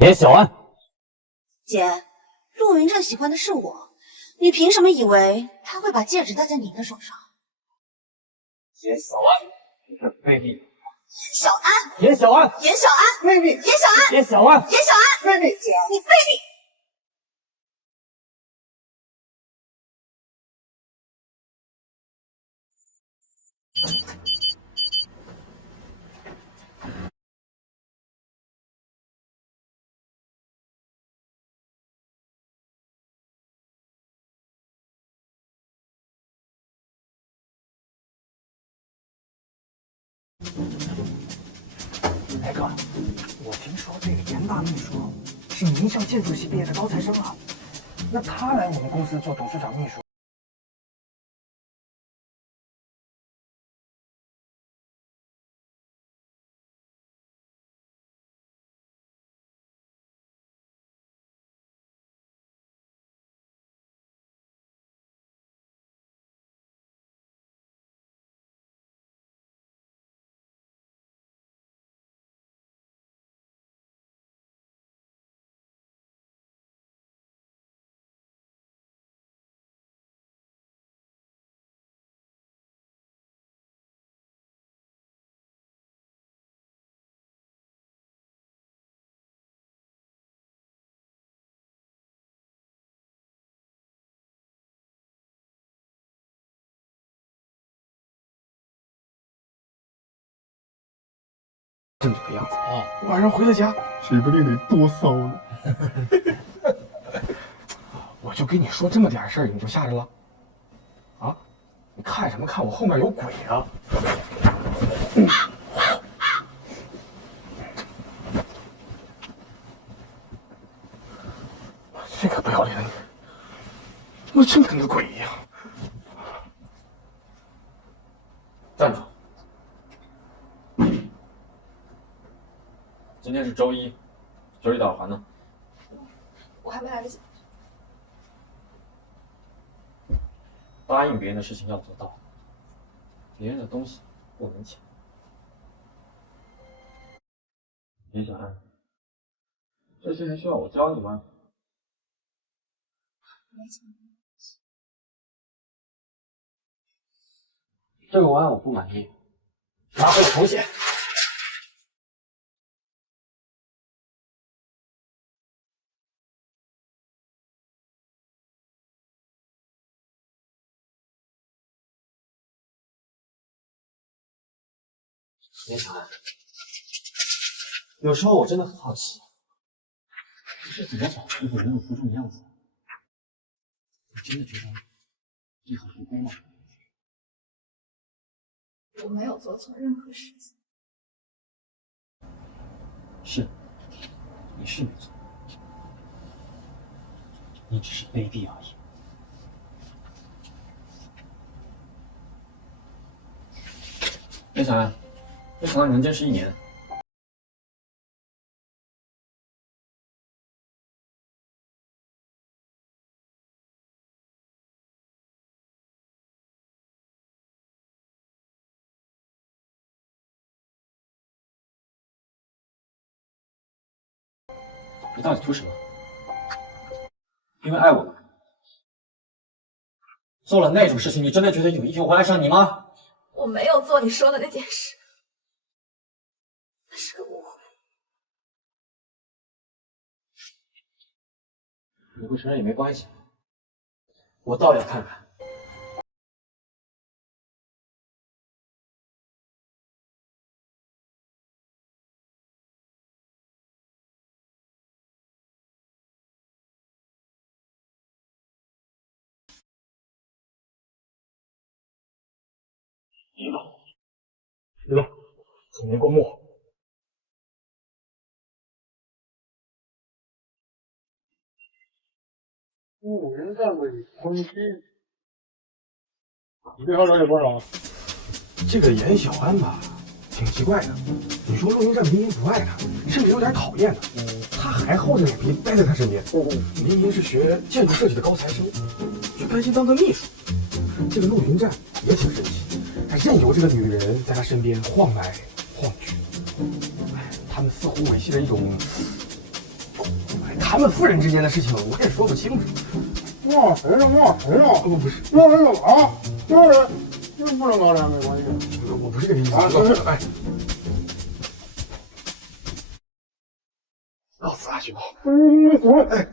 严小安，姐，陆云战喜欢的是我，你凭什么以为他会把戒指戴在你的手上？严小安，你这卑鄙！小安，严小安，严小安，卑鄙！严小安，严小安，严小安，卑鄙！姐，你卑鄙！哎哥，我听说这个严大秘书是名校建筑系毕业的高材生啊，那他来我们公司做董事长秘书。这个样子啊，晚上回了家，指不定得多骚呢。我就跟你说这么点事儿，你就吓着了？啊？你看什么看？我后面有鬼啊！这个不要脸的女人，我真跟个鬼一样。站住！今天是周一，周一的耳环呢？我还没来得及。答应别人的事情要做到，别人的东西不能抢。严小安，这些还需要我教你吗？没钱。这个文案我不满意，拿回来重写。严小安，有时候我真的很好奇，你是怎么保持一个忍辱负重的样子的？你真的觉得这很无辜吗？我没有做错任何事情。是，你是没错，你只是卑鄙而已。严小安，没想到你能坚持1年。你到底图什么？因为爱我吗？做了那种事情，你真的觉得有一天我会爱上你吗？我没有做你说的那件事，那是个误会。你不承认也没关系，我倒要看看。一个，今年过目。陆云战的婚期，你对方了解多少？这个严小安吧，挺奇怪的。你说陆云战明明不爱他，甚至有点讨厌他，他还厚着脸皮待在他身边。明明是学建筑设计的高材生，却甘心当个秘书。这个陆云战也挺神奇，他任由这个女人在他身边晃来晃去。他们似乎维系着一种他们夫人之间的事情我也说不清楚。骂谁呢？骂谁呢？不是，骂人干嘛？骂人，跟不能骂人没关系。我不是这个意思。啊，就是，哎，告辞啊，徐总。哎。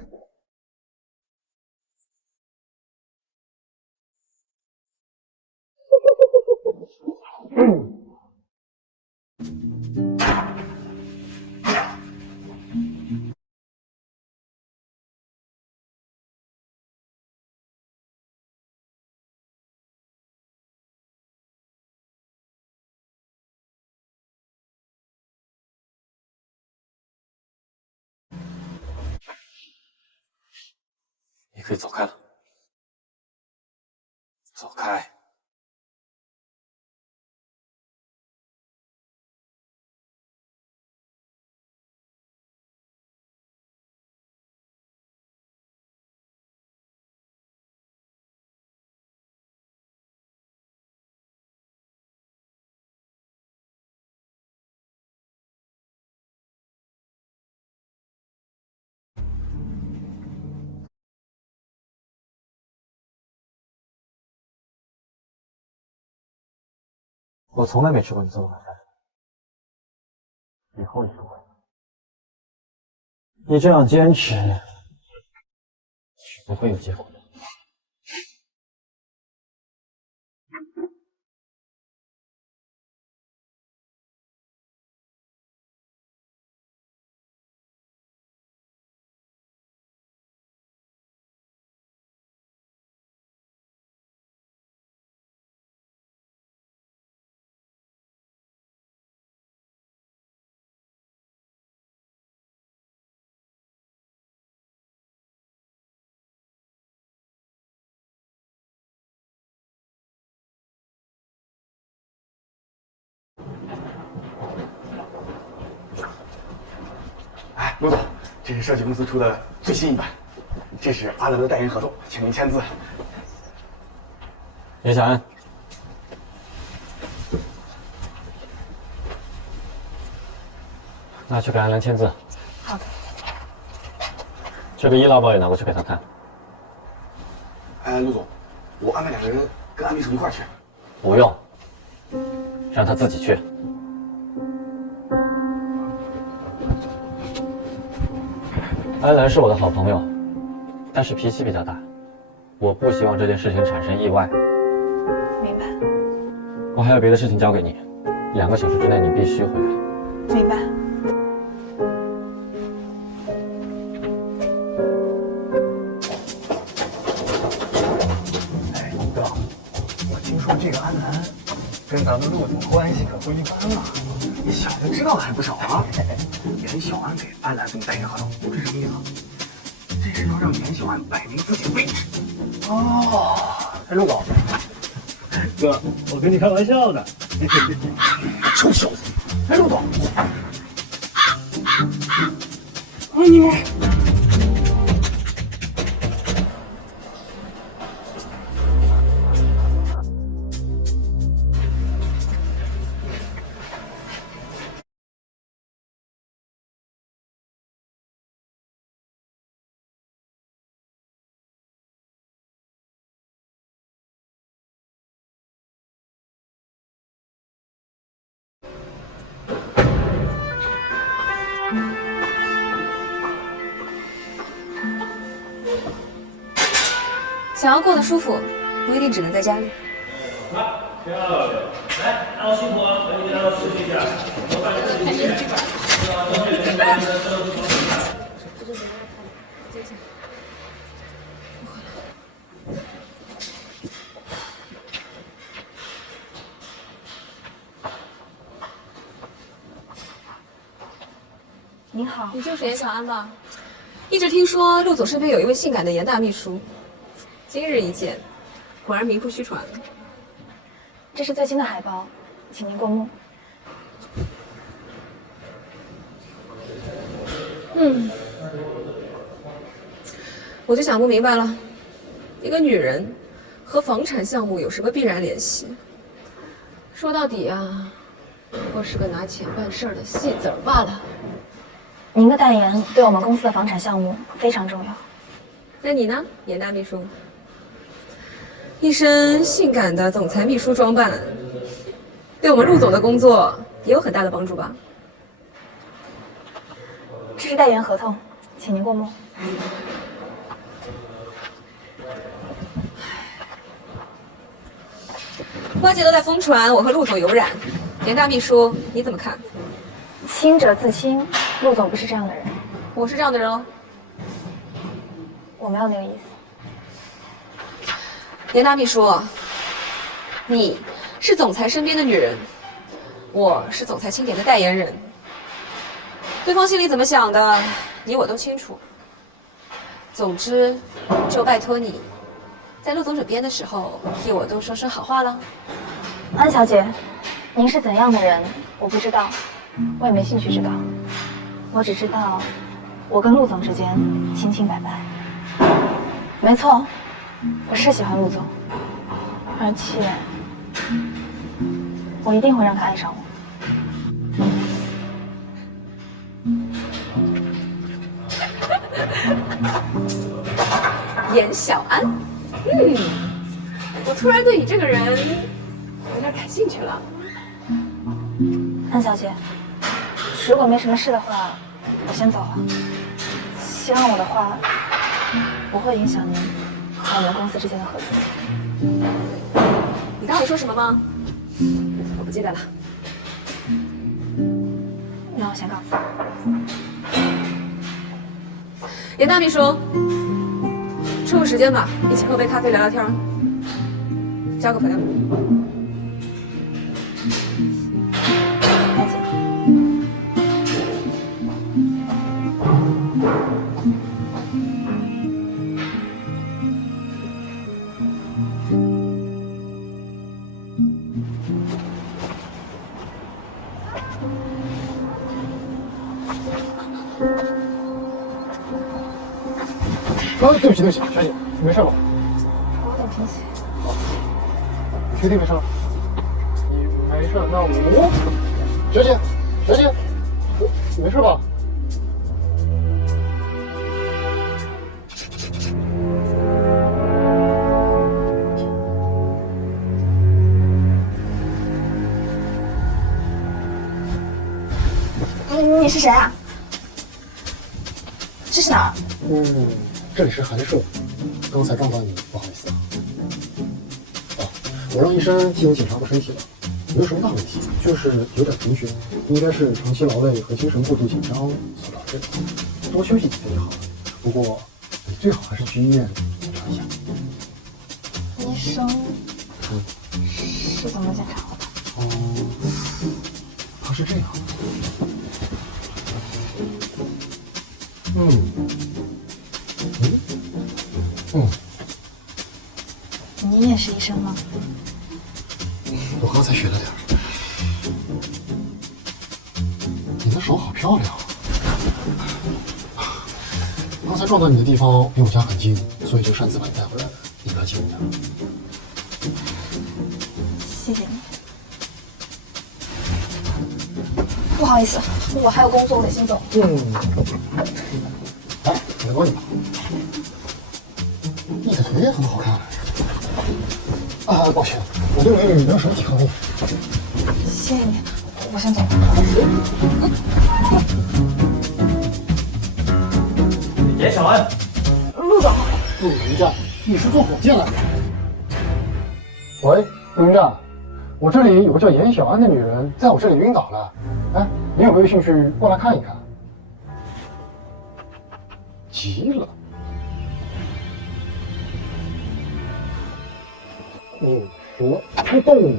你可以走开了，走开。我从来没吃过你做的晚饭，以后也不会。你这样坚持是不会有结果的。哎，陆总，这是设计公司出的最新一版，这是阿兰的代言合同，请您签字。叶小安，那去给安兰签字。好的。这个医疗报也拿过去给他看。哎，陆总，我安排2个人跟安秘书一块儿去。不用，让他自己去。安兰是我的好朋友，但是脾气比较大，我不希望这件事情产生意外。明白。我还有别的事情交给你，2个小时之内你必须回来。明白。哎，陆哥，我听说这个安兰跟咱们陆总关系可不一般啊，你小子知道的还不少啊。严小安给安兰送代言合同，这是什么意思？这是要让严小安摆明自己的位置。哦，哎，陆总，哥，我跟你开玩笑的。臭小子！哎，陆总，啊你们。想要过得舒服，不一定只能在家里。漂亮！来，让我辛苦啊，来，你让我试一下。我把这个剧本。你好，你就是严小安吧？一直听说陆总身边有一位性感的严大秘书，今日一见，果然名不虚传。这是最新的海报，请您过目。我就想不明白了，一个女人和房产项目有什么必然联系？说到底啊，不过是个拿钱办事儿的戏子儿罢了。您的代言对我们公司的房产项目非常重要。那你呢，严大秘书？一身性感的总裁秘书装扮，对我们陆总的工作也有很大的帮助吧？这是代言合同，请您过目。外界都在疯传我和陆总有染，严大秘书你怎么看？清者自清，陆总不是这样的人。我是这样的人哦。我没有那个意思。严大秘书，你是总裁身边的女人，我是总裁钦点的代言人。对方心里怎么想的，你我都清楚。总之，就拜托你，在陆总枕边的时候，替我多说声好话了。安小姐，您是怎样的人，我不知道，我也没兴趣知道。我只知道，我跟陆总之间清清白白。没错，我是喜欢陆总，而且我一定会让他爱上我。严小安，我突然对你这个人有点感兴趣了。安小姐，如果没什么事的话，我先走了。希望我的话不会影响您和我们公司之间的合作。你刚才说什么吗？我不记得了。那我先告辞。严大秘书，抽个时间吧，一起喝杯咖啡聊聊天，交个朋友。再见。对不起，小姐，你没事吧？我有点贫血。你确定没事？你没事，那我……小姐，你没事吧？你是谁啊？这是哪儿？这里是寒舍，刚才撞到你，不好意思啊。我让医生替你检查过身体了，没有什么大问题，就是有点贫血，应该是长期劳累和精神过度紧张所导致的，多休息几天就好了。不过你最好还是去医院检查一下。医生是怎么检查我的？他是这样。你也是医生吗？我刚才学了点。你的手好漂亮啊！刚才撞到你的地方离我家很近，所以就擅自把你带回来了。你不要记人家。谢谢你。不好意思，我还有工作，我得先走。来，我来帮你吧。你的腿也很好看。抱歉，我对美女没有什么抵抗力。谢谢你，我先走了。严小安，陆总，陆云战，你是坐火箭来的？喂，陆云战，我这里有个叫严小安的女人，在我这里晕倒了。哎，你有没有兴趣过来看一看？急了。你说出动！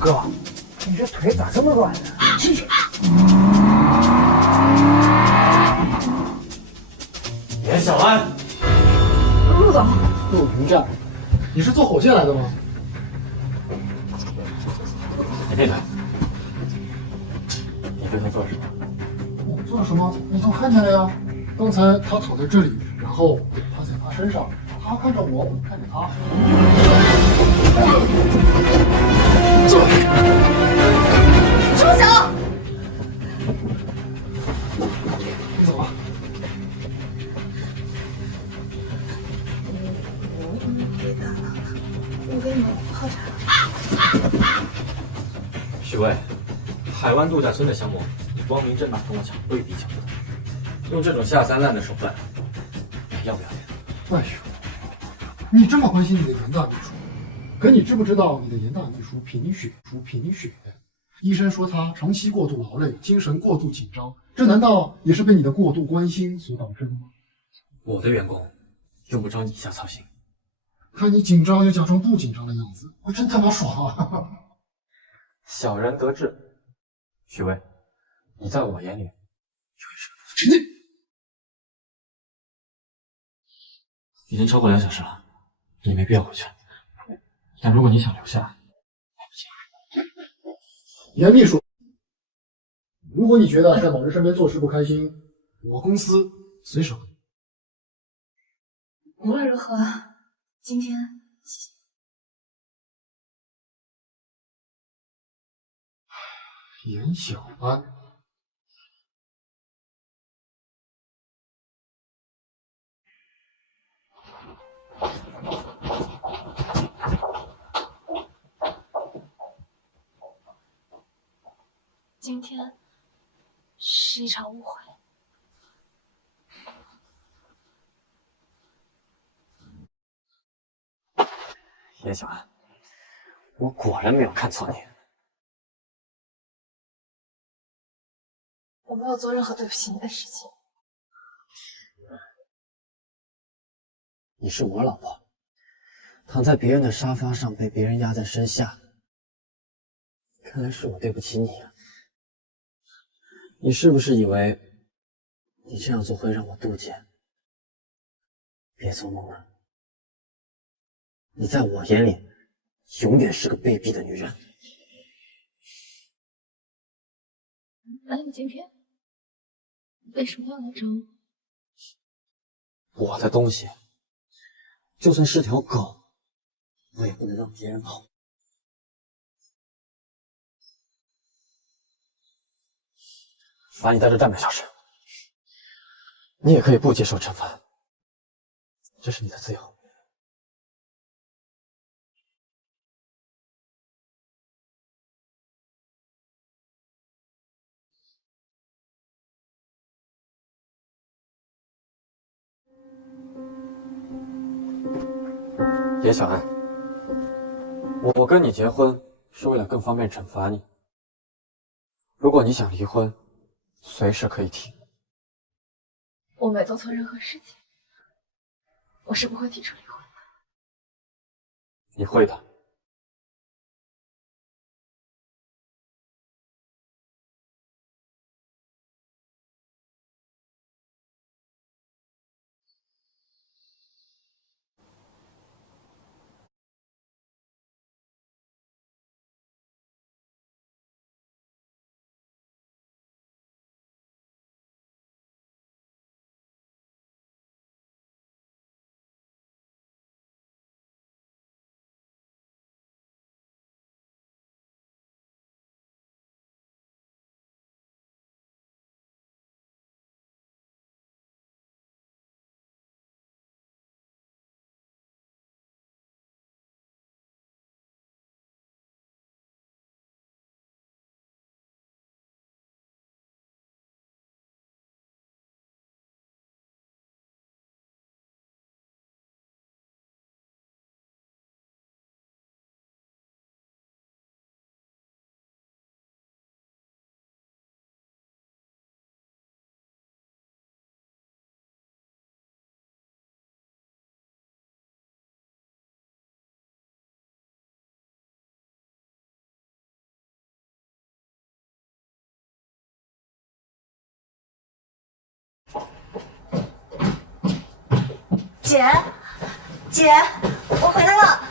哥，你这腿咋这么软呢？严小安，陆总，陆云战，你是坐火箭来的吗？你闭嘴！你对他做了什么？我做了什么？你都看见了呀。刚才他躺在这里，然后我趴在他身上，他看着我，我看着他。住手！你走吧。我给你们泡茶。许巍，海湾度假村的项目，你光明正大跟我抢，未必抢得到。用这种下三滥的手段，你要不要脸？外兄，你这么关心你的严大秘书，可你知不知道你的严大秘书贫血？医生说他长期过度劳累，精神过度紧张，这难道也是被你的过度关心所导致的吗？我的员工用不着你瞎操心。看你紧张又假装不紧张的样子，我真他妈爽啊！小人得志，许巍，你在我眼里陈内，已经超过2小时了，你没必要回去。但如果你想留下，严秘书，如果你觉得在某人身边做事不开心，我公司随时可以。无论如何，今天谢谢。严小安，今天是一场误会。严小安，我果然没有看错你。我没有做任何对不起你的事情。你是我老婆，躺在别人的沙发上，被别人压在身下，看来是我对不起你啊。你是不是以为你这样做会让我妒忌？别做梦了，你在我眼里永远是个卑鄙的女人。那你今天为什么要来找我？我的东西，就算是条狗，我也不能让别人跑。罚你在这站半小时，你也可以不接受惩罚，这是你的自由。严小安，我跟你结婚是为了更方便惩罚你。如果你想离婚，随时可以提。我没做错任何事情，我是不会提出离婚的。你会的。姐，姐，我回来了。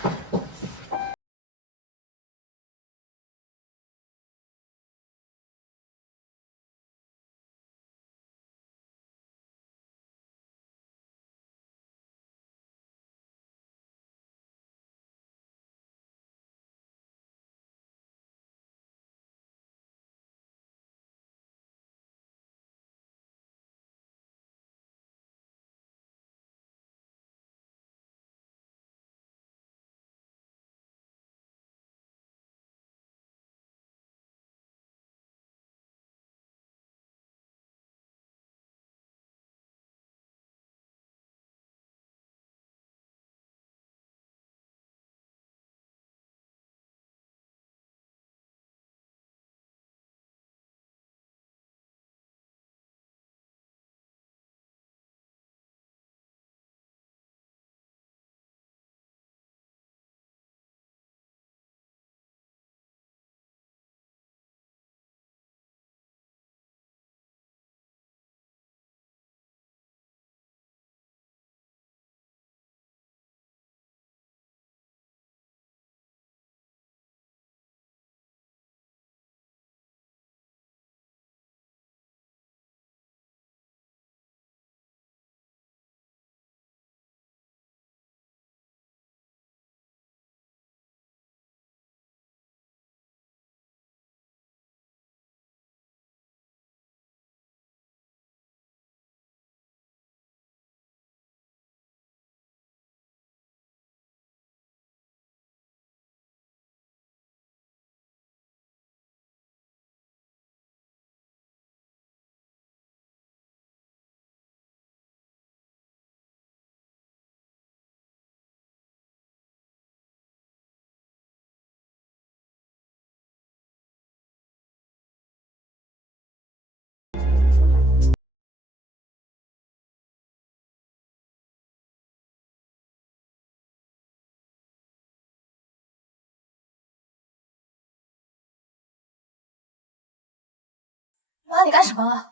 妈，你干什么啊？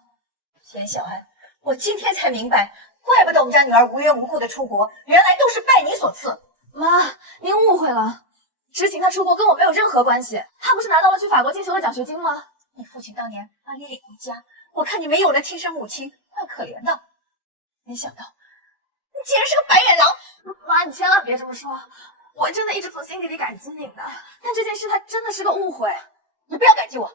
严小安，我今天才明白，怪不得我们家女儿无缘无故的出国，原来都是拜你所赐。妈，您误会了，知情她出国跟我没有任何关系。她不是拿到了去法国进修的奖学金吗？你父亲当年把你领回家，我看你没有了亲生母亲，怪可怜的。没想到你竟然是个白眼狼！妈，你千万别这么说，我真的一直从心底里感激您的。但这件事它真的是个误会。你不要感激我，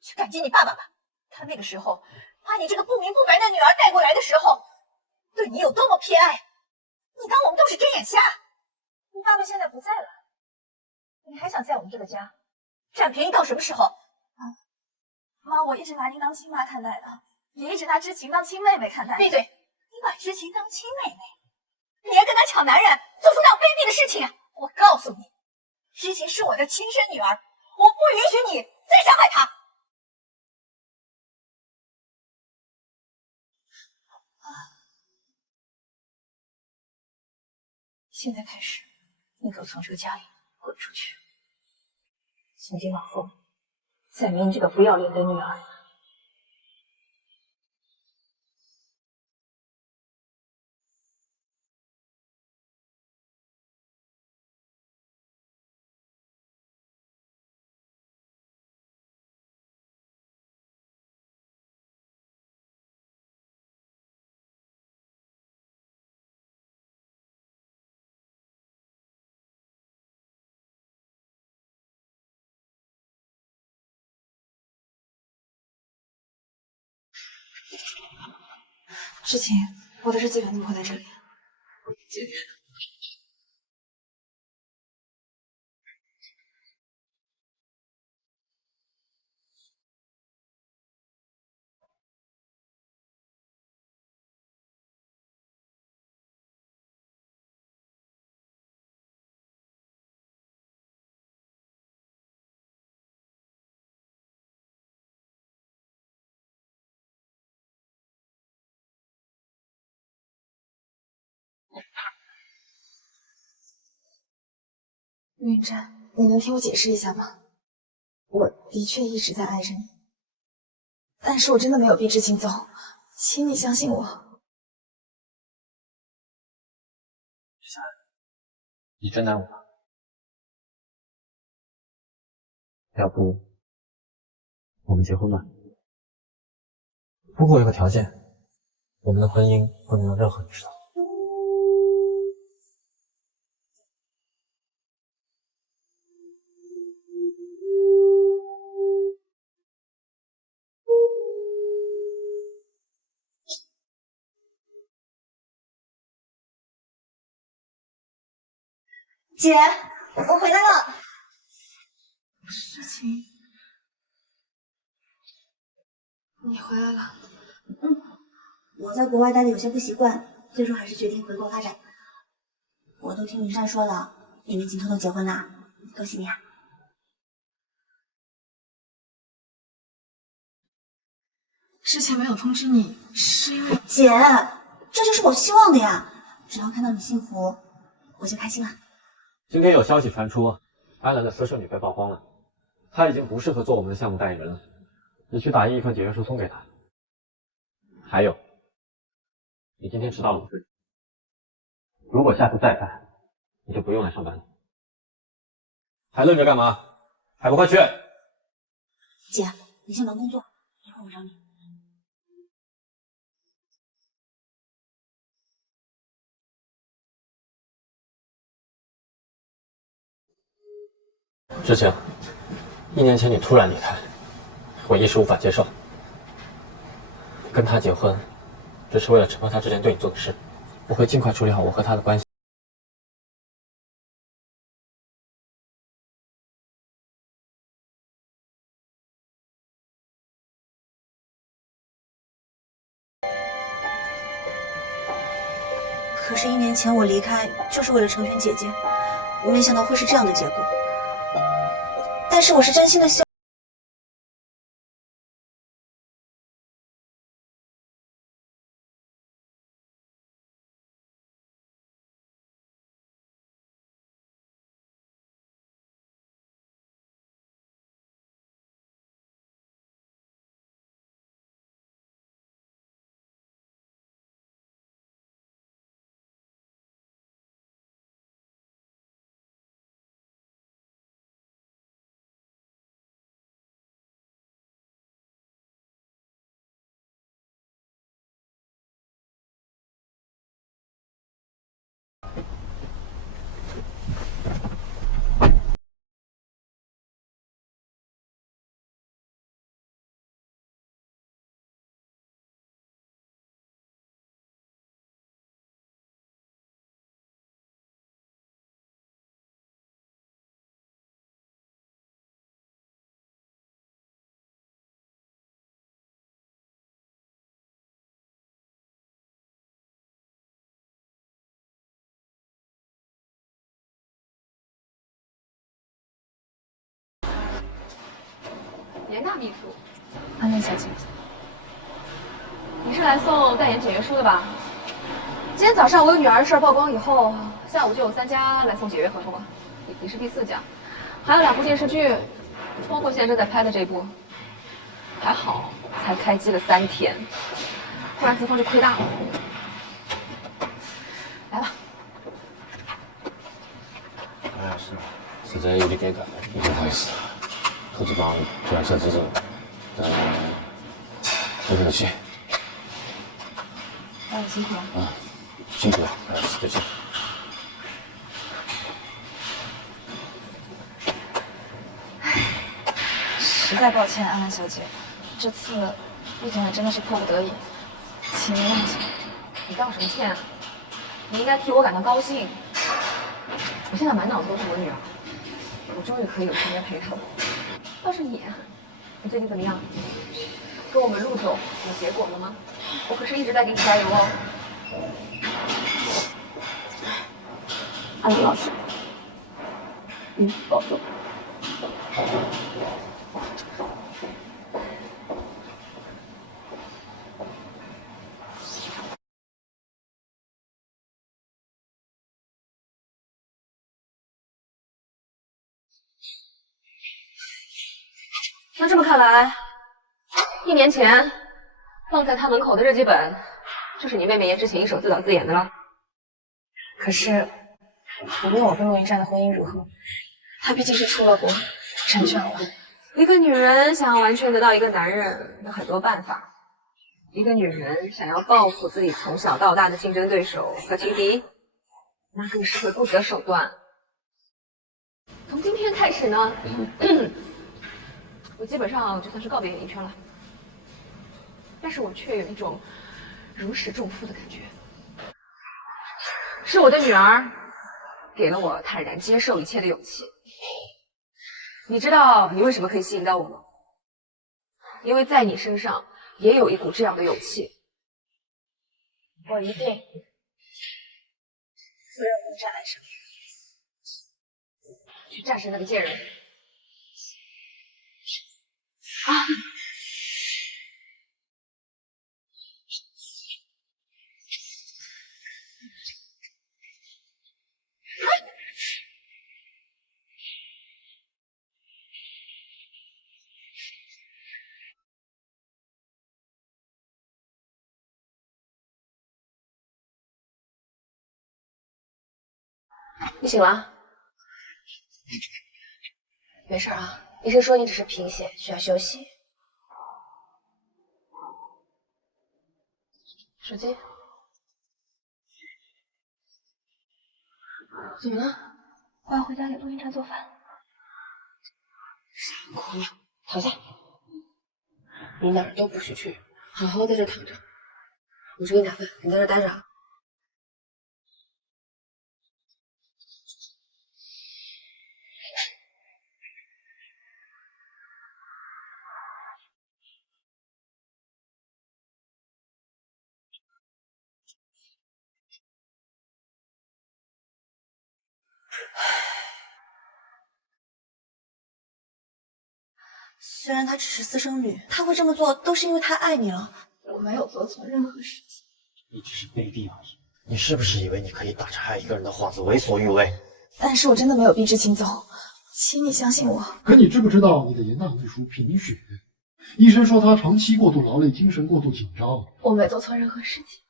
去感激你爸爸吧。他那个时候把你这个不明不白的女儿带过来的时候，对你有多么偏爱，你当我们都是睁眼瞎？你爸爸现在不在了，你还想在我们这个家占便宜到什么时候？妈，我一直拿您当亲妈看待的，也一直拿知情当亲妹妹看待。闭嘴！你把知情当亲妹妹，你还跟她抢男人，做出那样卑鄙的事情！我告诉你，知情是我的亲生女儿，我不允许你再伤害她。现在开始，你给我从这个家里滚出去！从今往后，再没你这个不要脸的女儿。知情，我的日记本怎么会在这里？云战，你能听我解释一下吗？我的确一直在爱着你，但是我真的没有逼知情走，请你相信我。你真爱我吗？要不我们结婚吧？不过有个条件，我们的婚姻不能让任何人知道。姐，我回来了。知情，你回来了。我在国外待的有些不习惯，最终还是决定回国发展。我都听云山说了，你们已经偷偷结婚啦，恭喜你啊！之前没有通知你，是因为姐，这就是我希望的呀。只要看到你幸福，我就开心了。今天有消息传出，安兰的私生女被曝光了，她已经不适合做我们的项目代言人了。你去打印一份解约书送给她。还有，你今天迟到了5分钟，如果下次再犯，你就不用来上班了。还愣着干嘛？还不快去！姐，你先忙工作，一会儿我找你。知情，1年前你突然离开，我一时无法接受。跟他结婚，只是为了惩罚他之前对你做的事。我会尽快处理好我和他的关系。可是1年前我离开就是为了成全姐姐，没想到会是这样的结果。但是我是真心的希望。严大秘书，安恋小姐，你是来送代言解约书的吧？今天早上我有女儿的事曝光以后，下午就有3家来送解约合同了，你是第4家，还有2部电视剧，包括现在正在拍的这部，还好才开机了3天，不然资方就亏大了。来吧。哎，是真有点尴尬，不好意思，投资方突然撤资了，对不起。那你辛苦了。啊，辛苦了，再见。实在抱歉，安安小姐，这次陆总也真的是迫不得已，请您谅解。你道什么歉啊？你应该替我感到高兴。我现在满脑子都是我女儿，我终于可以有时间陪她了。倒是你，你最近怎么样？跟我们陆总有结果了吗？我可是一直在给你加油哦。安陆老师，保重。那这么看来，1年前放在他门口的日记本，就是你妹妹严之晴一手自导自演的了。可是，无论我跟陆云战的婚姻如何，他毕竟是出了国，成全了我。一个女人想要完全得到一个男人，有很多办法。一个女人想要报复自己从小到大的竞争对手和情敌，那更是会不择手段。从今天开始呢，我基本上就算是告别演艺圈了，但是我却有一种如释重负的感觉。是我的女儿给了我坦然接受一切的勇气。你知道你为什么可以吸引到我吗？因为在你身上也有一股这样的勇气。我一定会让陆云战爱上去战胜那个贱人。啊！你醒了？没事啊，医生说你只是贫血，需要休息。手机？怎么了？我要回家给陆云战做饭。傻瓜，躺下。你哪儿都不许去，好好在这躺着。我去给你打饭，你在这待着啊。虽然她只是私生女，她会这么做都是因为她爱你了。我没有做错任何事情，你只是卑鄙而已。你是不是以为你可以打着爱一个人的幌子为所欲为？但是我真的没有逼之情走，请你相信我。可你知不知道你的严大秘书贫血？医生说他长期过度劳累，精神过度紧张。我没做错任何事情，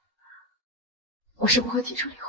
我是不会提出离婚。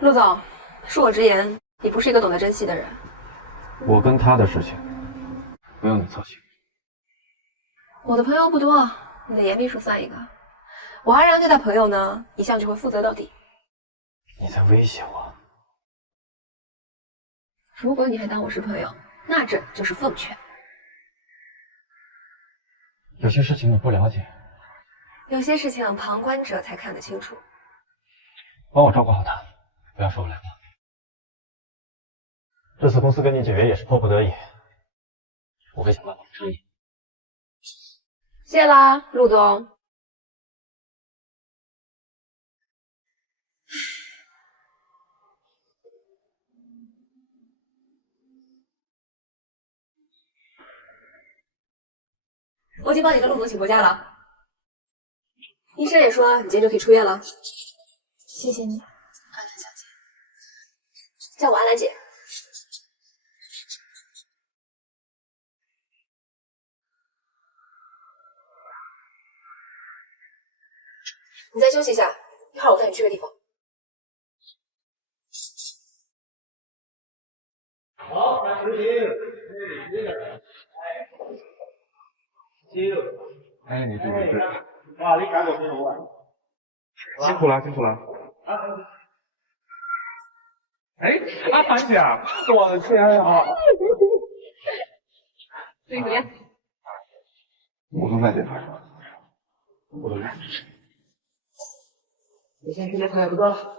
陆总，恕我直言，你不是一个懂得珍惜的人。我跟他的事情不用你操心。我的朋友不多，你的严秘书算一个。我安然对待朋友呢，一向就会负责到底。你在威胁我？如果你还当我是朋友，那这就是奉劝。有些事情你不了解，有些事情旁观者才看得清楚。帮我照顾好他，不要说我赖话。这次公司跟你解约也是迫不得已，我会想办法补偿你。谢啦，陆总。我已经帮你跟陆总请过假了，医生也说你今天就可以出院了。谢谢你，安兰小姐。叫我安兰姐。你再休息一下，一会儿我带你去个地方。好，来执行。哎，你这。哇，你干过挺多啊！辛苦了，辛苦了。哎，安兰姐，我的天呀！最近怎么样？我跟外界发生，我都忍着。你现在身边朋友不多了。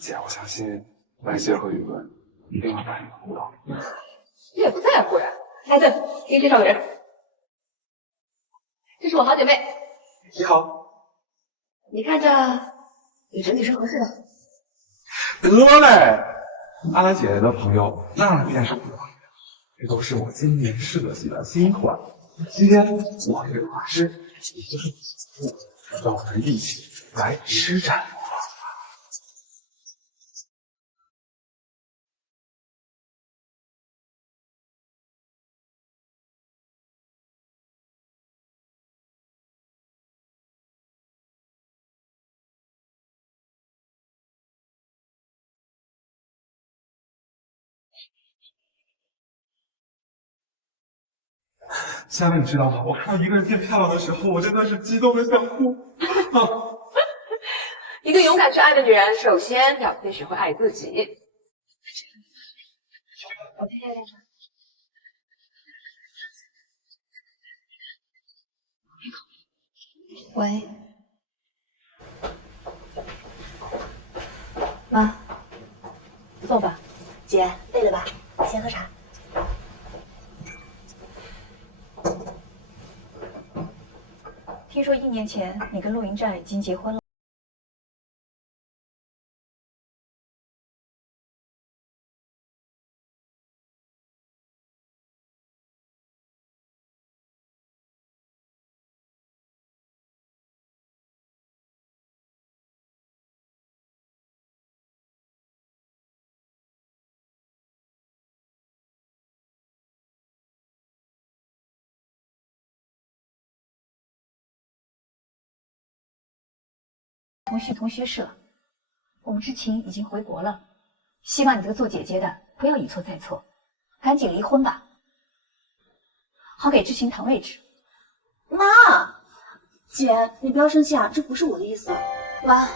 姐，我相信外界和舆论一定会反映公道。你也不在乎呀？哎，对，给你介绍个人，这是我好姐妹。你好。你看着与整体是合适的。得嘞，安兰姐姐的朋友那便是我的朋友，这都是我今年设计的新款。今天我这个画师，也就是你，让我们一起来施展魔法。夏薇，你知道吗？我看到一个人变漂亮的时候，我真的是激动的想哭。一个勇敢去爱的女人，首先要先学会爱自己。我今天练啥？喂，妈，坐吧。姐，累了吧？先喝茶。听说1年前你跟陆云战已经结婚了。同学是了，我们知情已经回国了，希望你这个做姐姐的不要一错再错，赶紧离婚吧，好给知情腾位置。妈，姐，你不要生气啊，这不是我的意思。妈，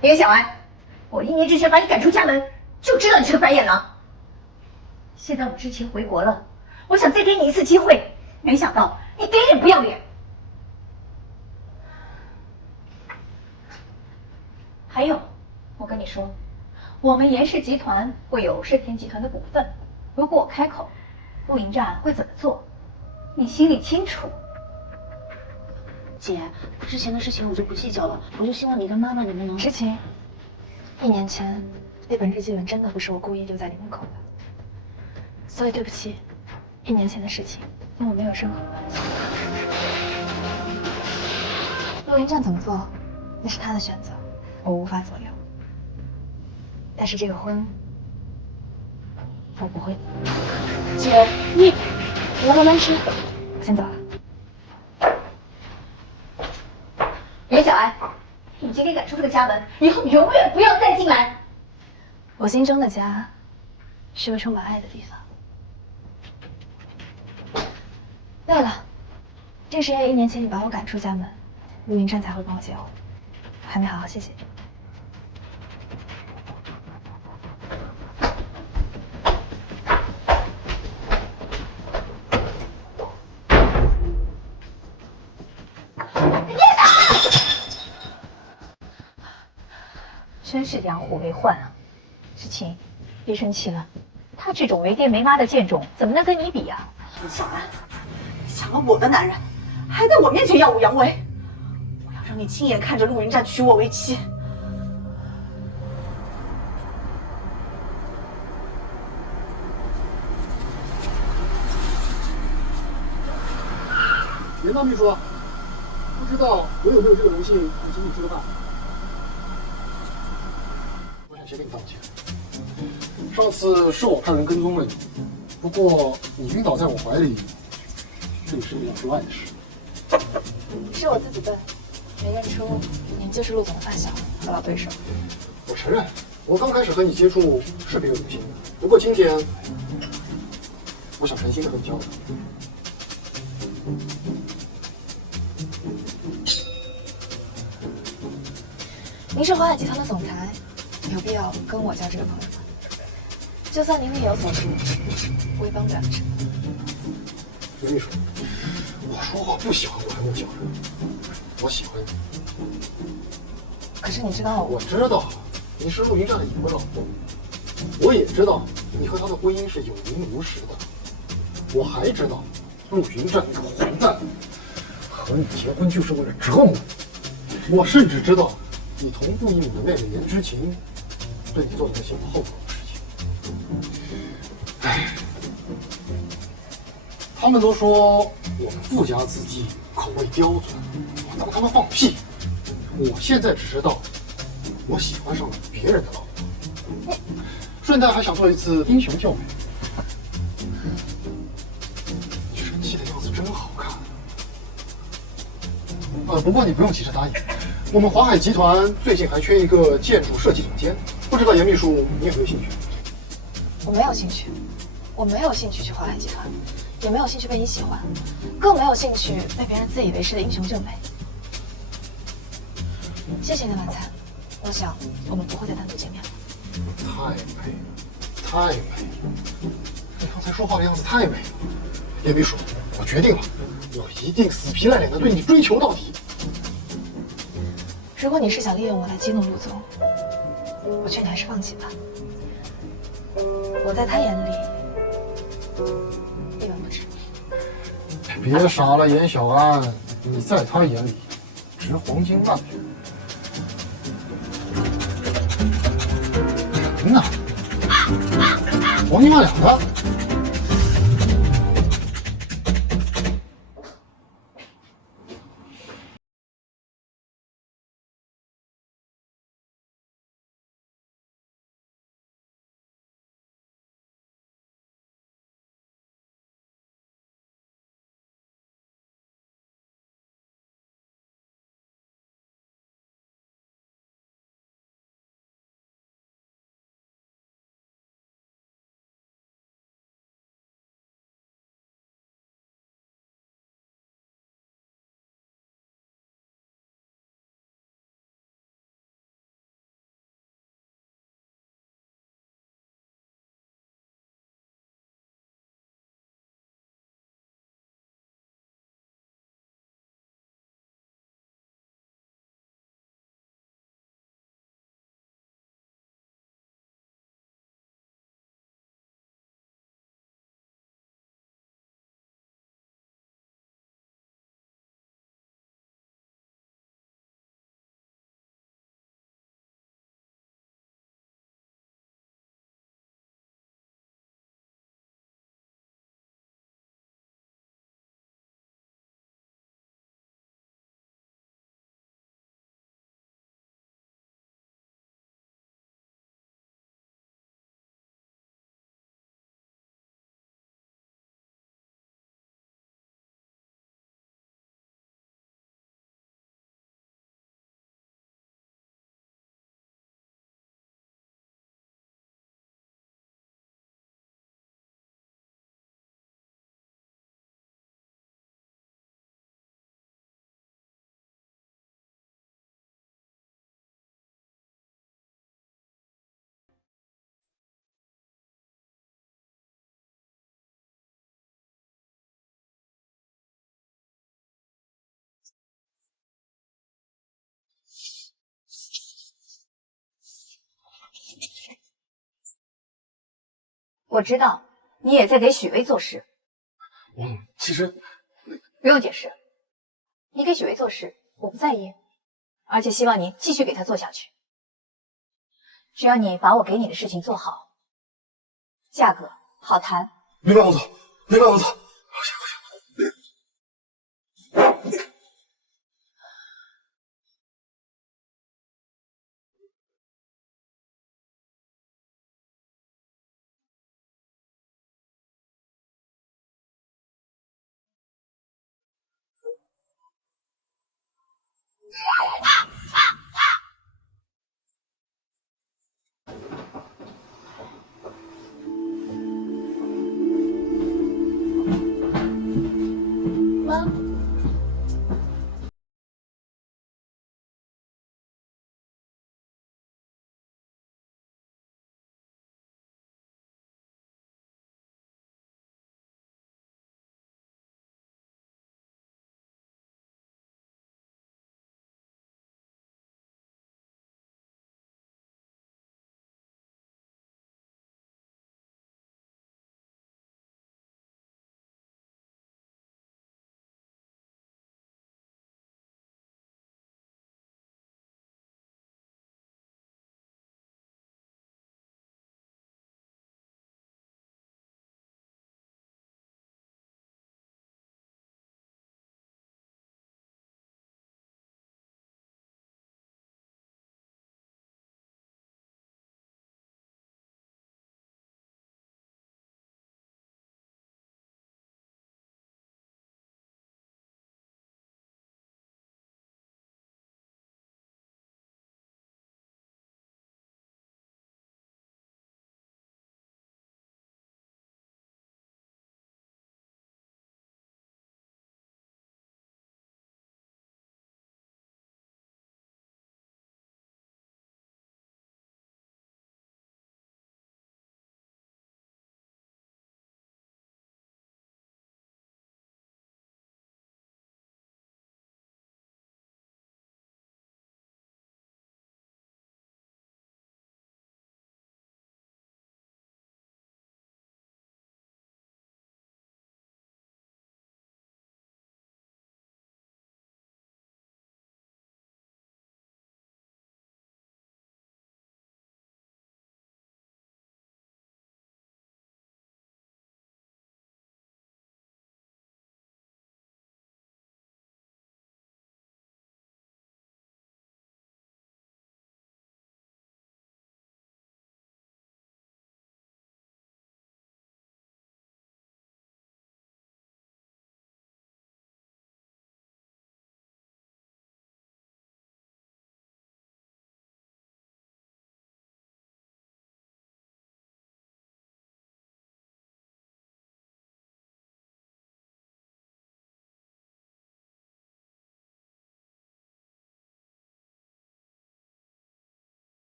别小安，我1年之前把你赶出家门，就知道你是个白眼狼。现在我知情回国了，我想再给你一次机会，没想到你给脸不要脸。还有，我跟你说，我们严氏集团会有盛田集团的股份，如果我开口，陆迎战会怎么做，你心里清楚。姐，之前的事情我就不计较了，我就希望你跟妈妈能不能……知情，1年前那本日记本真的不是我故意留在你门口的，所以对不起，1年前的事情跟我没有任何关系。陆迎战怎么做，那是他的选择，我无法左右。但是这个婚我不会。姐，你要慢慢吃。我先走了。袁小安，你今天赶出这个家门，以后永远不要再进来。我心中的家是个充满爱的地方。对了，正是因为1年前你把我赶出家门，陆云战才会帮我结婚，我还没好好谢谢你。真是养虎为患啊！知青，别生气了，他这种没爹没妈的贱种，怎么能跟你比呀？小安，你抢了我的男人，还在我面前耀武扬威，我要让你亲眼看着陆云战娶我为妻。袁大秘书，不知道我有没有这个荣幸请你吃个饭？我想先给你道歉，上次是我派人跟踪了你，不过你晕倒在我怀里，这也是意料之外的事。是我自己笨，没认出您就是陆总的发小和老对手。我承认，我刚开始和你接触是别有用心的，不过今天，我想诚心的和你交流。您是华海集团的总裁，有必要跟我交这个朋友吗？就算您另有所图，我也帮不了你什么。袁秘书，我说话不喜欢拐弯抹角的，我喜欢你。可是你知道我知道你是陆云战的已婚老婆，我也知道你和他的婚姻是有名无实的，我还知道陆云战那个混蛋和你结婚就是为了折磨你，我甚至知道你同父异母的妹妹颜之晴对你做的那些不厚道的事情。唉，他们都说我们富家子弟口味刁钻，我当他们放屁。我现在只知道，我喜欢上了别人的老婆，顺带还想做一次英雄救美。你生气的样子真好看。不过你不用急着答应，我们华海集团最近还缺一个建筑设计总监，不知道严秘书你有没有兴趣？我没有兴趣，我没有兴趣去华海集团，也没有兴趣被你喜欢，更没有兴趣被别人自以为是的英雄救美。谢谢你的晚餐，我想我们不会再单独见面了。太美了，太美了！你刚才说话的样子太美了。严秘书，我决定了，我一定死皮赖脸的对你追求到底。如果你是想利用我来激怒陆总，我劝你还是放弃吧。我在他眼里一文不值。别傻了，严小安，你在他眼里值黄金万两。人呢？黄金万两的。我知道你也在给许巍做事。其实不用解释，你给许巍做事，我不在意，而且希望你继续给他做下去。只要你把我给你的事情做好，价格好谈。明白，王总，明白，王总。妈，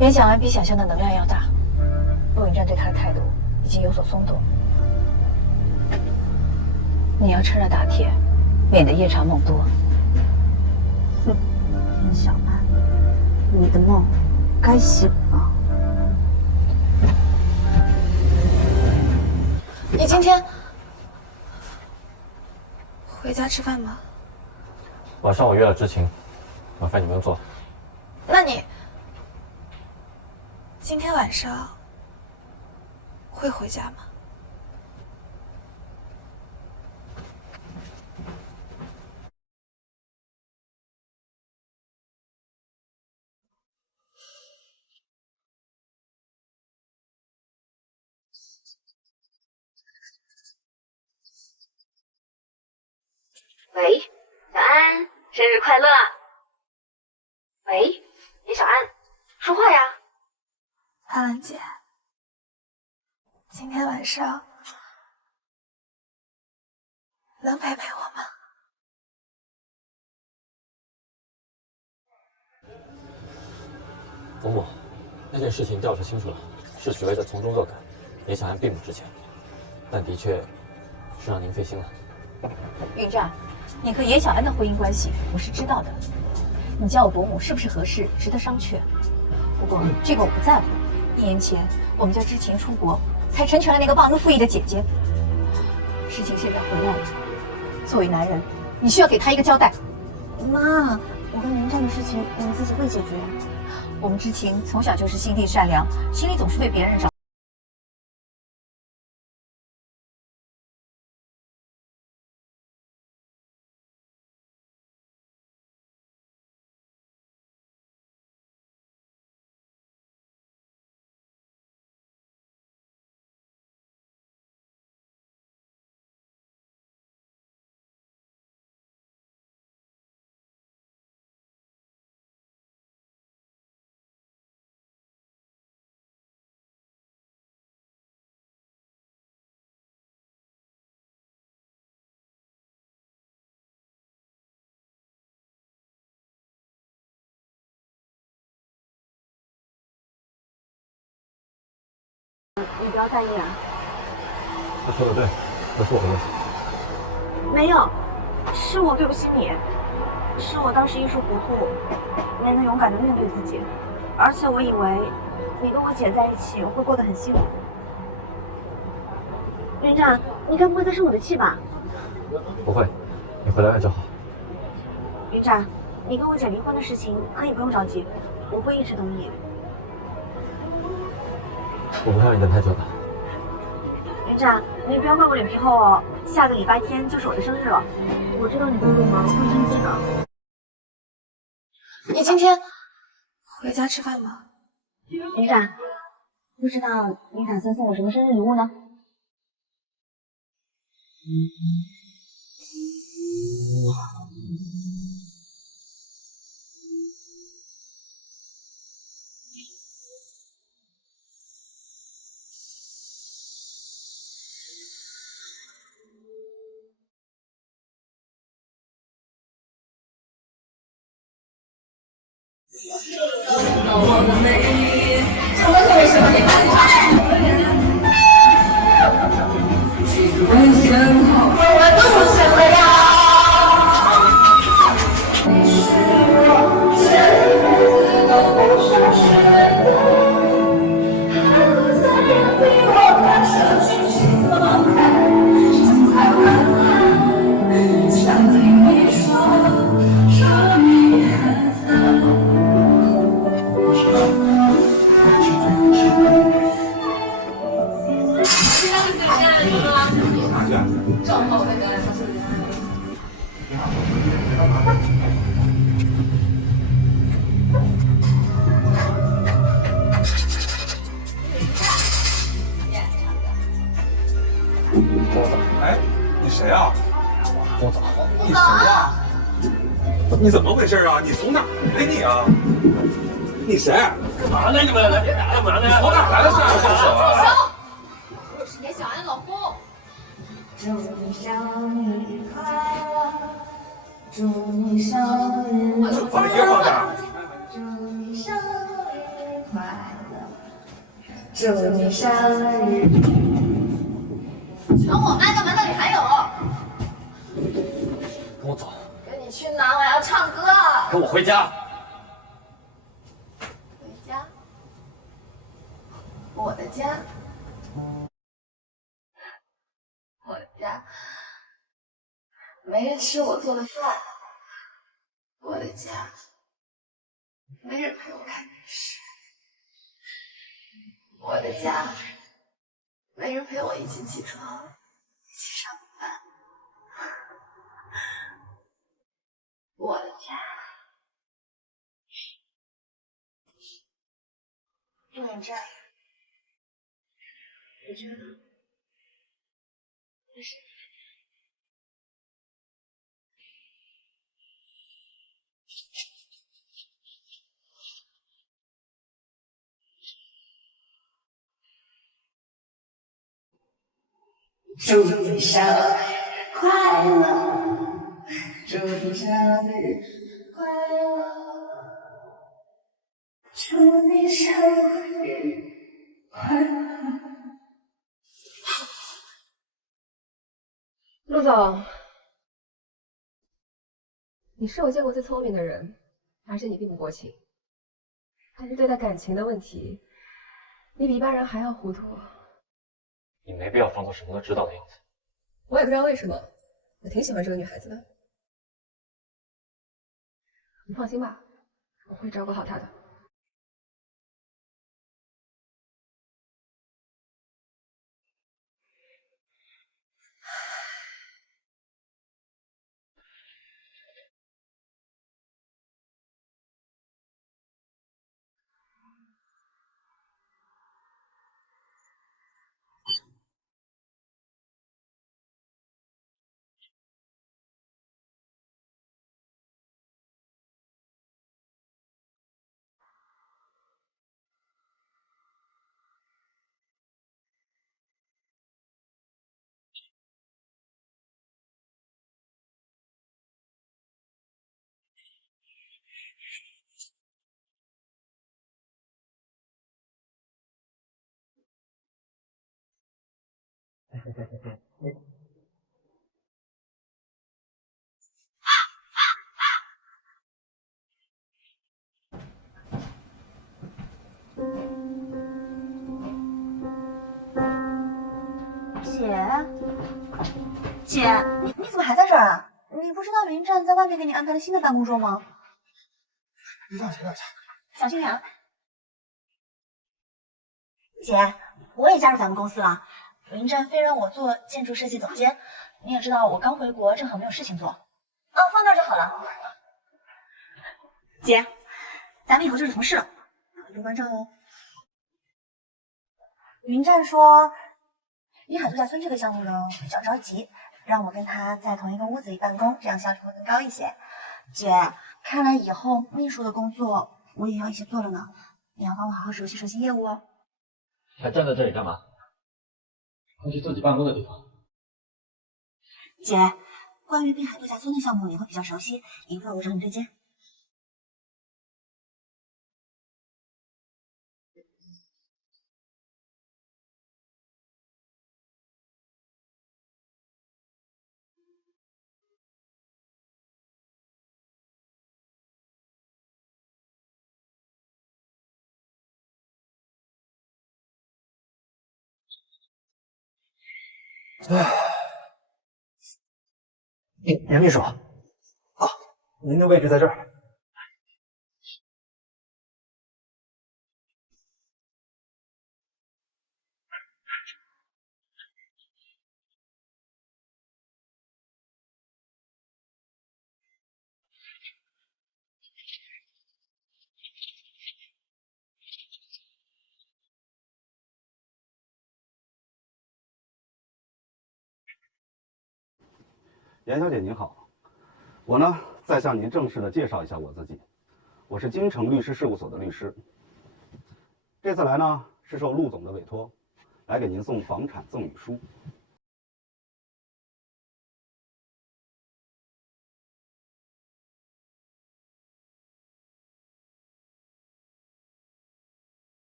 严小安比想象的能量要大，陆云战对他的态度已经有所松动。你要趁热打铁，免得夜长梦多。哼，严小安，你的梦该醒了。你今天回家吃饭吗？晚上我约了知晴，晚饭你不用做。那你今天晚上会回家吗？喂，小安，生日快乐！喂，严小安，说话呀！安兰姐，今天晚上能陪陪我吗？伯母，那件事情调查清楚了，是许巍在从中作梗，严小安并不知情，但的确是让您费心了。云湛，你和严小安的婚姻关系我是知道的，你叫我伯母是不是合适，值得商榷。不过这个我不在乎。1年前我们家知情出国，才成全了那个忘恩负义的姐姐。事情现在回来了，作为男人，你需要给他一个交代。妈，我跟云湛的事情你们自己会解决。我们知情从小就是心地善良，心里总是为别人着。你不要在意啊。他说的对，都是我的问题。没有，是我对不起你，是我当时一时糊涂，没能勇敢的面对自己，而且我以为你跟我姐在一起会过得很幸福。云湛，你该不会在生我的气吧？不会，你回来了就好。云湛，你跟我姐离婚的事情可以不用着急，我会一直等你。我不会让你等太久的。云湛，你不要怪我脸皮厚哦，下个礼拜天就是我的生日了，我知道你工作忙，会生气的。你今天回家吃饭吗？云湛，不知道你打算送我什么生日礼物呢？哎，你谁啊？我走。你谁呀？你怎么回事啊？你从哪儿来你啊？你谁？干嘛呢？你们来干嘛呢？你从哪儿来的？上手啊！我是严小安老公。祝你生日快乐，祝你生日快乐，放别放的。祝你生日快乐，祝你生日。抢我麦干嘛？那里还有？跟我走，跟你去哪？我要唱歌。跟我回家。回家？我的家？我的家？没人吃我做的饭。我的家？没人陪我看电视。我的家？没人陪我一起起床，一起上班。我的家。云湛，我觉得这是祝你生日快乐，祝你生日快乐，祝你生日快乐。陆总，你是我见过最聪明的人，而且你并不薄情，但是对待感情的问题，你比一般人还要糊涂。你没必要装作什么都知道的样子。我也不知道为什么，我挺喜欢这个女孩子的。你放心吧，我会照顾好她的。姐，你怎么还在这儿啊？你不知道云战在外面给你安排了新的办公桌吗？让下。小心点啊！姐，我也加入咱们公司了。云战非让我做建筑设计总监，你也知道我刚回国，正好没有事情做。哦，放那儿就好了。姐，咱们以后就是同事了，多关照哦。云战说，滨海度假村这个项目呢比较着急，让我跟他在同一个屋子里办公，这样效率会更高一些。姐，看来以后秘书的工作我也要一起做了呢，你要帮我好好熟悉业务哦。还站在这里干嘛？快去自己办公的地方。姐，关于滨海度假村的项目你会比较熟悉，一会儿我找你对接。严秘书，您的位置在这儿。严小姐您好，我呢再向您正式的介绍一下我自己，我是京城律师事务所的律师。这次来呢是受陆总的委托，来给您送房产赠与书。